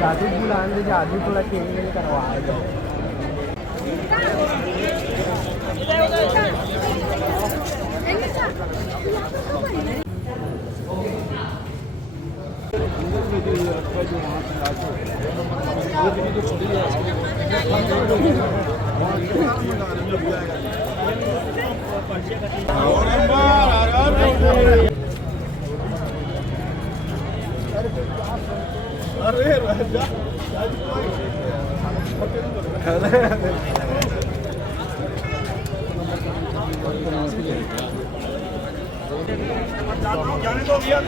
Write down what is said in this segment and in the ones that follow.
जादू बुलाने दे, जादू थोड़ा चेंज करवाएगा। अरे जाने दो भैया,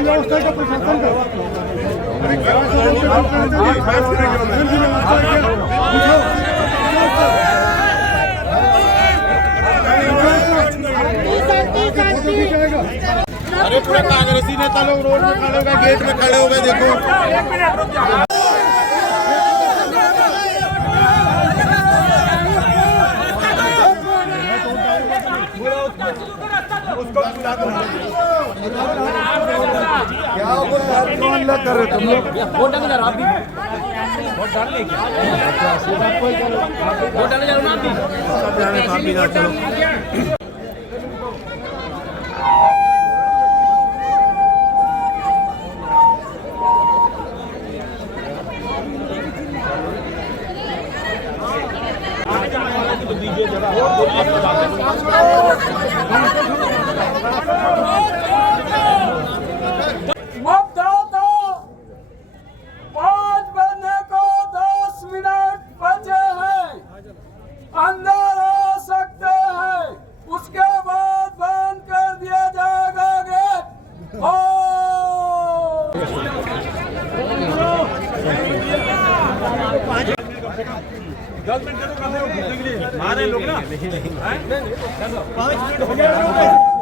व्यवस्था का प्रशासन का अरे पूरा कांग्रेसी नेता लोग रोड में खड़े हो गए, गेट में खड़े हो गए। देखो क्या कर रहे तुम लोग? वोट डालने जा रहे हो आप भी? वोट डालने क्या? वोट डालने जा रहे हो आप भी? सब जाने तो आप भी ना चलो। मतदाता 5 बजने को 10 मिनट बचे हैं, अंदर आ सकते हैं, उसके बाद बंद कर दिया जाएगा गेट। मारे लोग ना 5 मिनट हो गया।